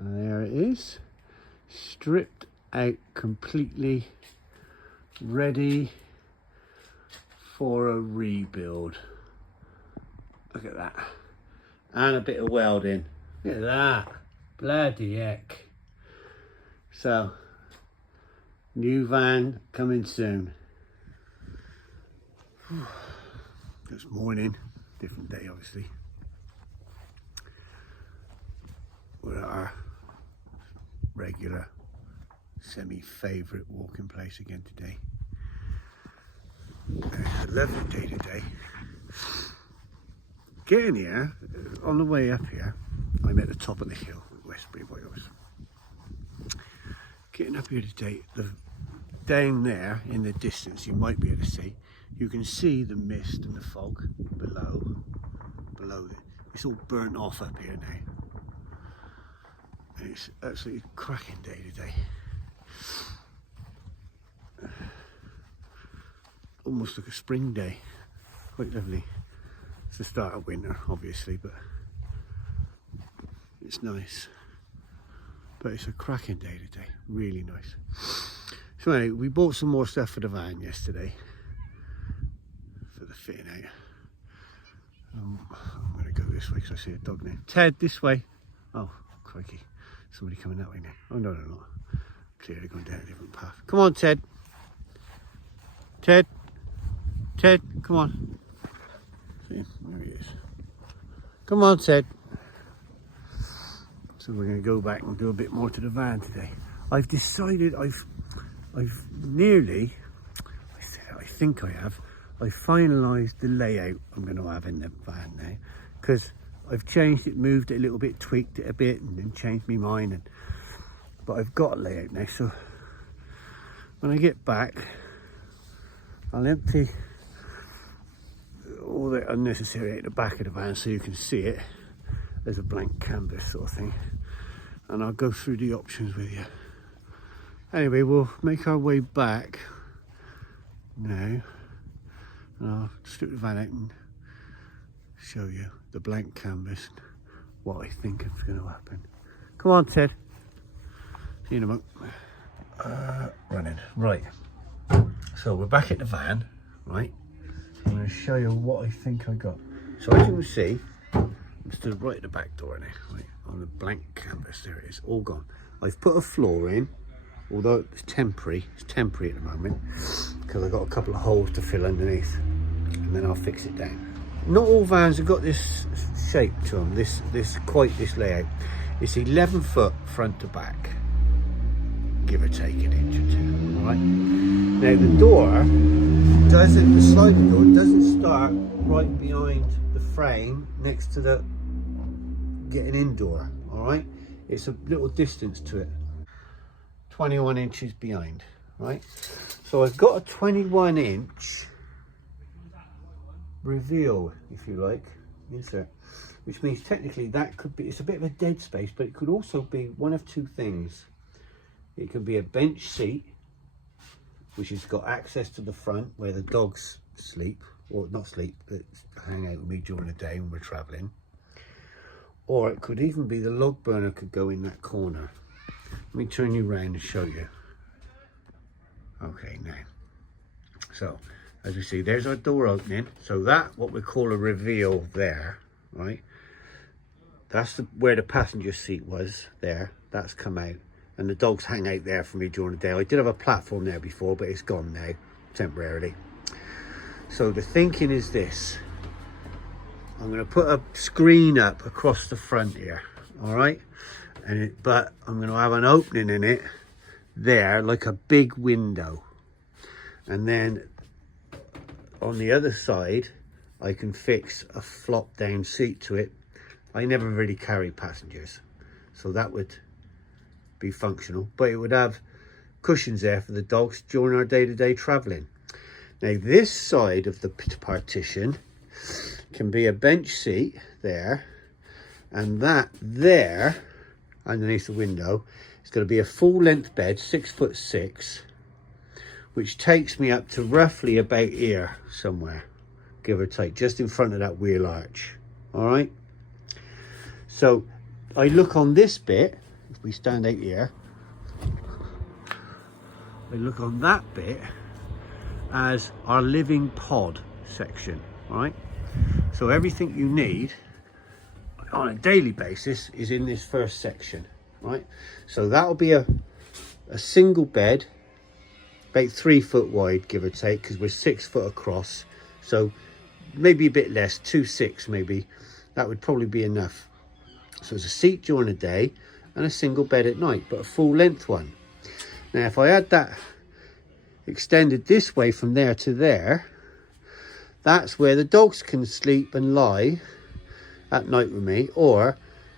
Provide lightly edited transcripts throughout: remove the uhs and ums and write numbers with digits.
And there it is, stripped out completely, ready for a rebuild. Look at that. And a bit of welding. Look at that. Bloody heck. So, new van coming soon. It's morning, different day obviously. We're at our regular semi-favourite walking place again today. It's a lovely day today. Getting here, on the way up here, I'm at the top of the hill at Westbury Boyos. Getting up here today, down there in the distance you might be able to see, you can see the mist and the fog below it. It's all burnt off up here now. And it's absolutely a cracking day today. Almost like a spring day, quite lovely. It's the start of winter obviously, but it's nice. But it's a cracking day today, really nice. So anyway, we bought some more stuff for the van yesterday, for the fitting out. I'm going to go this way because I see a dog now. Ted, this way. Oh, crikey. Somebody coming that way now. Oh, no, they're not. Clearly going down a different path. Come on, Ted. Ted. Ted, come on. See, there he is. Come on, Ted. So we're going to go back and do a bit more to the van today. I've decided I've nearly, I think I have, I finalised the layout I'm going to have in the van now, because I've changed it, moved it a little bit, tweaked it a bit, and then changed my mind. But I've got a layout now, so when I get back, I'll empty all the unnecessary out the back of the van so you can see it as a blank canvas sort of thing, and I'll go through the options with you. Anyway, we'll make our way back now, and I'll strip the van out and show you the blank canvas and what I think is going to happen. Come on, Ted. See you in a moment. Running. Right. So we're back at the van, right? I'm going to show you what I think I got. So as you can see, I'm stood right at the back door now, right, on the blank canvas. There it is, all gone. I've put a floor in, although it's temporary at the moment, because I've got a couple of holes to fill underneath, and then I'll fix it down. Not all vans have got this shape to them, this layout. It's 11 foot front to back, give or take an inch or two, all right? Now the sliding door doesn't start right behind the frame next to the getting in door, all right? It's a little distance to it, 21 inches behind, right? So I've got a 21 inch reveal, if you like, insert, which means technically that could be, it's a bit of a dead space, but it could also be one of two things. It could be a bench seat, which has got access to the front where the dogs sleep, or not sleep, but hang out with me during the day when we're traveling. Or it could even be the log burner could go in that corner. Let me turn you around and show you. Okay, now. So, as we see, there's our door opening. So that, what we call a reveal there, right? That's where the passenger seat was there. That's come out. And the dogs hang out there for me during the day. I did have a platform there before, but it's gone now, temporarily. So the thinking is this. I'm going to put a screen up across the front here, all right? But I'm going to have an opening in it there, like a big window. And then on the other side, I can fix a flop down seat to it. I never really carry passengers, so that would be functional, but it would have cushions there for the dogs during our day-to-day traveling. Now this side of the partition can be a bench seat there, and that there underneath the window is going to be a full-length bed, 6'6", which takes me up to roughly about here somewhere, give or take, just in front of that wheel arch. All right, so I look on this bit, if we stand out here, we look on that bit as our living pod section, right? So everything you need on a daily basis is in this first section, right? So that'll be a single bed, about 3 foot wide, give or take, because we're 6 foot across. So maybe a bit less, 2.6 maybe. That would probably be enough. So it's a seat during the day and a single bed at night, but a full length one. Now, if I had that extended this way from there to there, that's where the dogs can sleep and lie at night with me, or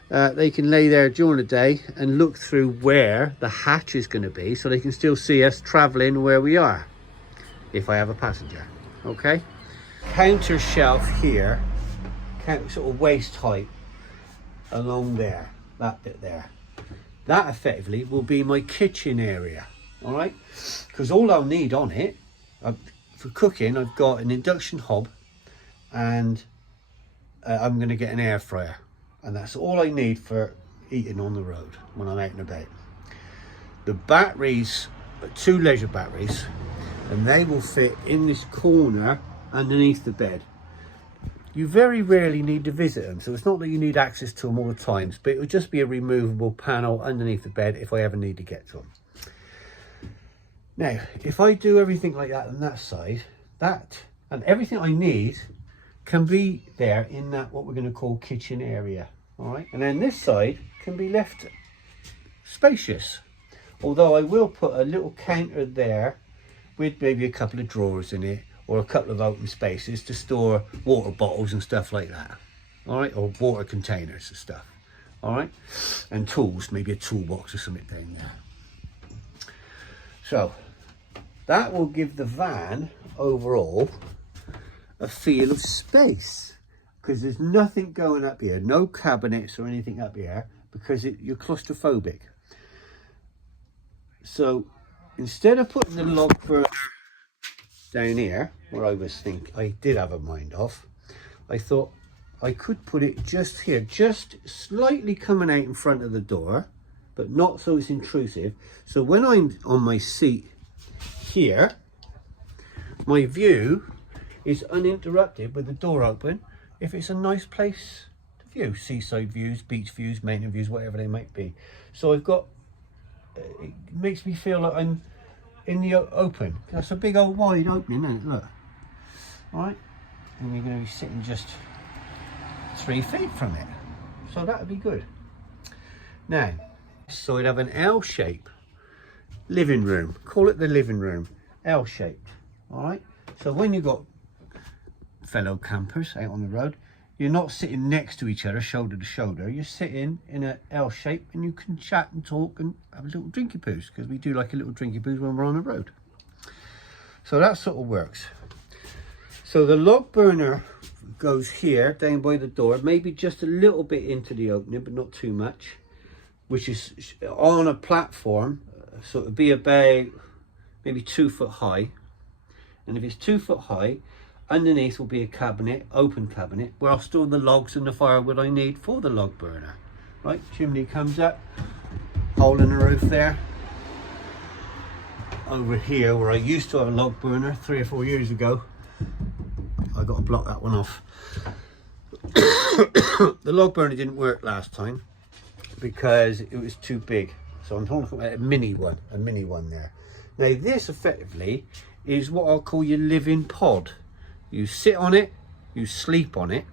they can lay there during the day and look through where the hatch is going to be, so they can still see us traveling where we are if I have a passenger. Okay, counter shelf here, sort of waist height along there, that bit there, that effectively will be my kitchen area. All right, because all I'll need on it for cooking, I've got an induction hob, and I'm going to get an air fryer, and that's all I need for eating on the road when I'm out and about. The batteries, 2 leisure batteries, and they will fit in this corner underneath the bed. You very rarely need to visit them, so it's not that you need access to them all the times, but it will just be a removable panel underneath the bed if I ever need to get to them. Now, if I do everything like that on that side, that and everything I need can be there in that what we're going to call kitchen area. All right, and then this side can be left spacious, although I will put a little counter there with maybe a couple of drawers in it, or a couple of open spaces to store water bottles and stuff like that. All right, or water containers and stuff. All right, and tools, maybe a toolbox or something down there. So that will give the van overall a feel of space, because there's nothing going up here, no cabinets or anything up here, because you're claustrophobic. So instead of putting the log burner down here, where I did have a mind of, I thought I could put it just here, just slightly coming out in front of the door, but not so it's intrusive. So when I'm on my seat here, my view is uninterrupted with the door open, if it's a nice place to view, seaside views, beach views, mountain views, whatever they might be. So I've got, it makes me feel like I'm in the open. That's a big old wide opening, isn't it? Look. All right, and you're going to be sitting just 3 feet from it, so that would be good. Now, so I'd have an L-shape living room, call it the living room, L-shaped. All right, so when you've got fellow campers out on the road, you're not sitting next to each other shoulder to shoulder, you're sitting in an L shape, and you can chat and talk and have a little drinky poos, because we do like a little drinky poos when we're on the road. So that sort of works. So the log burner goes here down by the door, maybe just a little bit into the opening, but not too much, which is on a platform, so it'll be about maybe 2 foot high. And if it's 2 foot high, underneath will be a cabinet, open cabinet, where I'll store the logs and the firewood I need for the log burner. Right, chimney comes up, hole in the roof there. Over here, where I used to have a log burner 3 or 4 years ago, I got to block that one off. The log burner didn't work last time because it was too big. So I'm talking about a mini one there. Now this effectively is what I'll call your living pod. You sit on it, you sleep on it,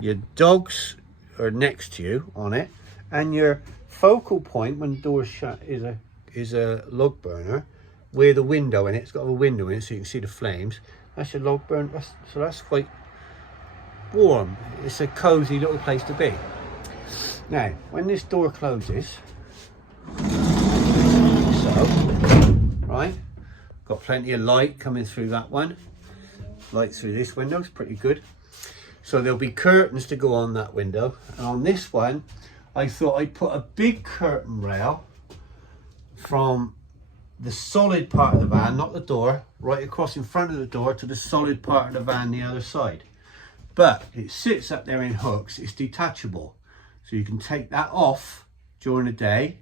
your dogs are next to you on it, and your focal point when the door is shut is a log burner with a window in it. It's got a window in it so you can see the flames. That's your log burner, so that's quite warm. It's a cozy little place to be. Now, when this door closes, so, right, got plenty of light coming through that one. Light through this window is pretty good. So there'll be curtains to go on that window. And on this one, I thought I'd put a big curtain rail from the solid part of the van, not the door, right across in front of the door to the solid part of the van the other side. But it sits up there in hooks, it's detachable. So you can take that off during the day,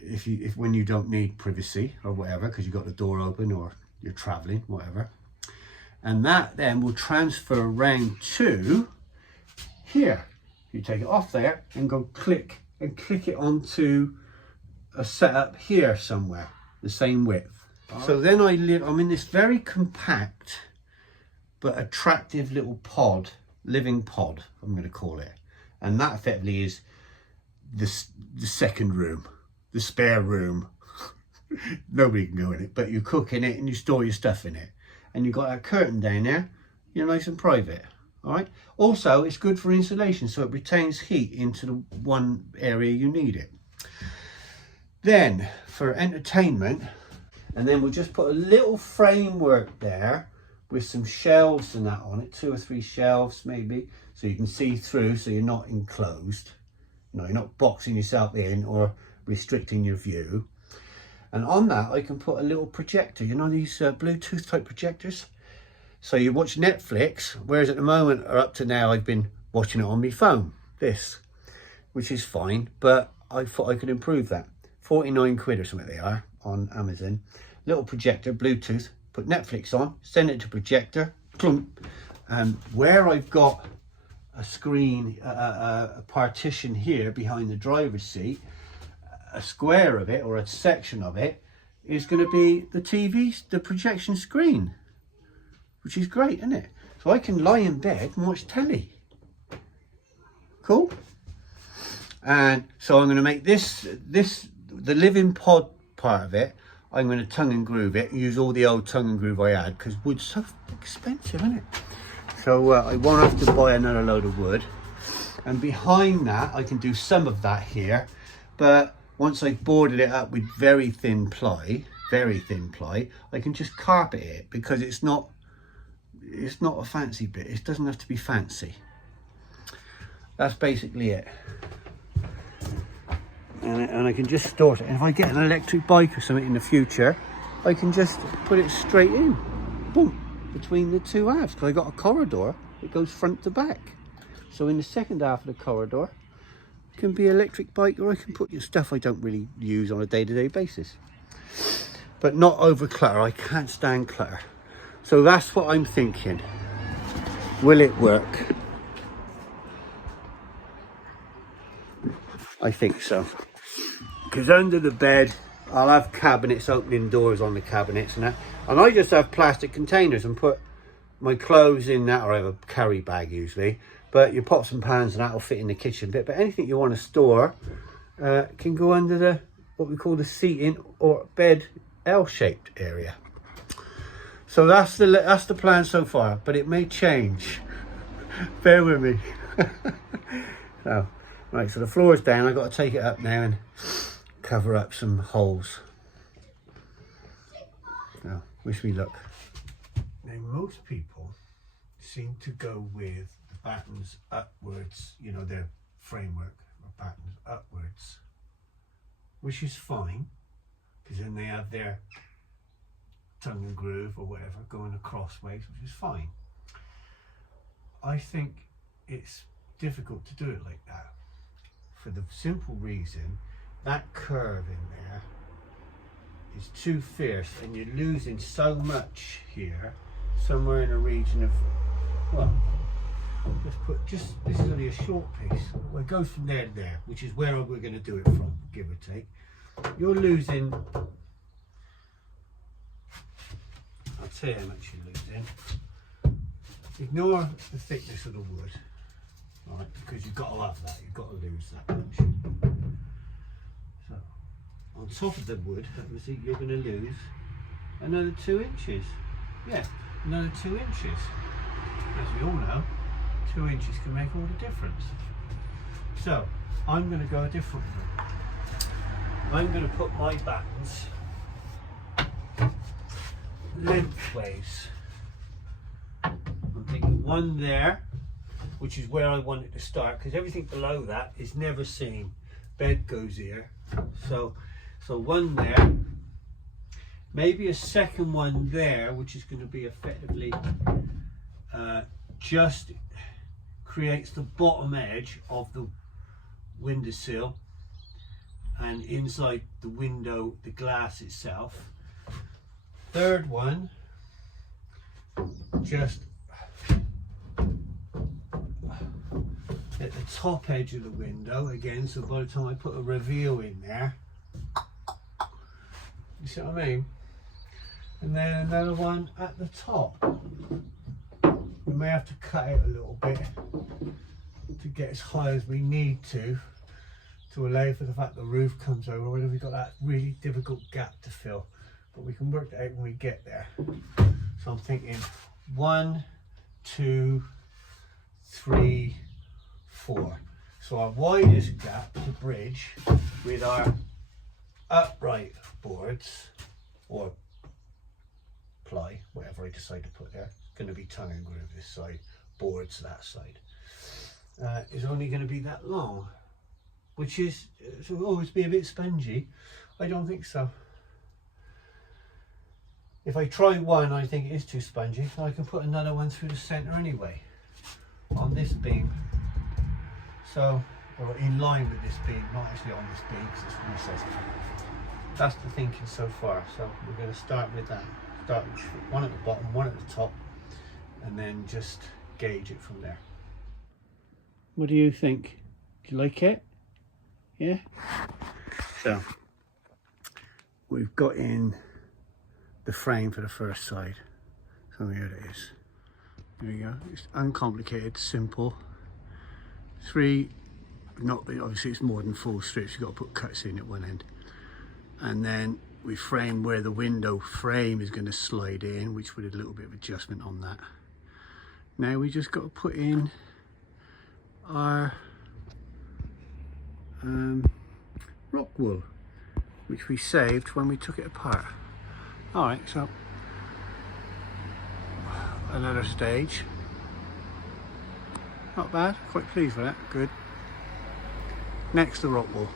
if when you don't need privacy or whatever, because you've got the door open or you're traveling, whatever. And that then will transfer around to here. You take it off there and go click it onto a setup here somewhere, the same width. So then I'm in this very compact but attractive little pod, living pod, I'm going to call it. And that effectively is the second room, the spare room. Nobody can go in it, but you cook in it and you store your stuff in it. And you've got a curtain down there, you're nice and private. All right. Also, it's good for insulation, so it retains heat into the one area you need it. Then for entertainment, and then we'll just put a little framework there with some shelves and that on it, 2 or 3 shelves maybe, so you can see through, so you're not enclosed. No, you're not boxing yourself in or restricting your view. And on that, I can put a little projector, you know, these Bluetooth type projectors. So you watch Netflix, whereas at the moment, or up to now, I've been watching it on my phone, this, which is fine, but I thought I could improve that. 49 quid or something they are on Amazon. Little projector, Bluetooth, put Netflix on, send it to projector, clump. Where I've got a screen, a partition here behind the driver's seat, a square of it or a section of it is going to be the TV, the projection screen, which is great, isn't it? So I can lie in bed and watch telly. Cool. And so I'm going to make this the living pod part of it. I'm going to tongue and groove it, use all the old tongue and groove I had, because wood's so expensive, isn't it? So I won't have to buy another load of wood. And behind that, I can do some of that here, but once I've boarded it up with very thin ply, I can just carpet it, because it's not a fancy bit. It doesn't have to be fancy. That's basically it. And I can just store it. And if I get an electric bike or something in the future, I can just put it straight in, boom, between the two halves, because I got a corridor that goes front to back. So in the second half of the corridor, it can be electric bike, or I can put your stuff I don't really use on a day-to-day basis. But not over clutter. I can't stand clutter. So that's what I'm thinking. Will it work? I think so. Because under the bed, I'll have cabinets, opening doors on the cabinets and that. And I just have plastic containers and put my clothes in that, or I have a carry bag usually. But your pots and pans and that will fit in the kitchen bit. But anything you want to store can go under the, what we call the seating or bed L-shaped area. So that's the plan so far, but it may change. Bear with me. So, right, so the floor is down. I've got to take it up now and cover up some holes. Now, wish me luck. Now, most people seem to go with the battens upwards, you know, their framework or battens upwards, which is fine, because then they have their tongue and groove or whatever going across ways, which is fine. I think it's difficult to do it like that, for the simple reason that curve in there is too fierce, and you're losing so much here, somewhere in the region of, well, this is only a short piece. Well, it goes from there to there, which is where we're going to do it from, give or take. You're losing, I'll tell you how much you're losing. Ignore the thickness of the wood, right? Because you've got to have that, you've got to lose that much. So, on top of the wood, obviously, you're going to lose another 2 inches. Yeah, another 2 inches. As we all know, 2 inches can make all the difference. So, I'm going to go a different way. I'm going to put my battens lengthways. I'm thinking one there, which is where I want it to start, because everything below that is never seen. Bed goes here, so one there, maybe a second one there, which is going to be effectively just creates the bottom edge of the windowsill, and inside the window, the glass itself. Third one, just at the top edge of the window again, so by the time I put a reveal in there, you see what I mean? And then another one at the top. We may have to cut it a little bit to get as high as we need to allow for the fact the roof comes over, whether we've got that really difficult gap to fill. But we can work that out when we get there. So I'm thinking 1, 2, 3, 4. So our widest gap to bridge with our upright boards, or ply, whatever I decide to put there, it's going to be tongue and groove this side, boards that side, is only going to be that long, which is will always be a bit spongy. I don't think so. If I try one, I think it is too spongy, so I can put another one through the centre anyway on this beam. So, or in line with this beam, not actually on this beam because it's recessed. That's the thinking so far. So we're going to start with that. Start with one at the bottom, one at the top, and then just gauge it from there. What do you think? Do you like it? Yeah? So, we've got in the frame for the first side. So here it is. There we go. It's uncomplicated, simple. 3, not obviously it's more than 4 strips. You've got to put cuts in at one end. And then we frame where the window frame is going to slide in, which with a little bit of adjustment on that. Now we just got to put in our rock wool, which we saved when we took it apart. Alright, so another stage. Not bad, quite pleased with that, good. Next, the rock wool.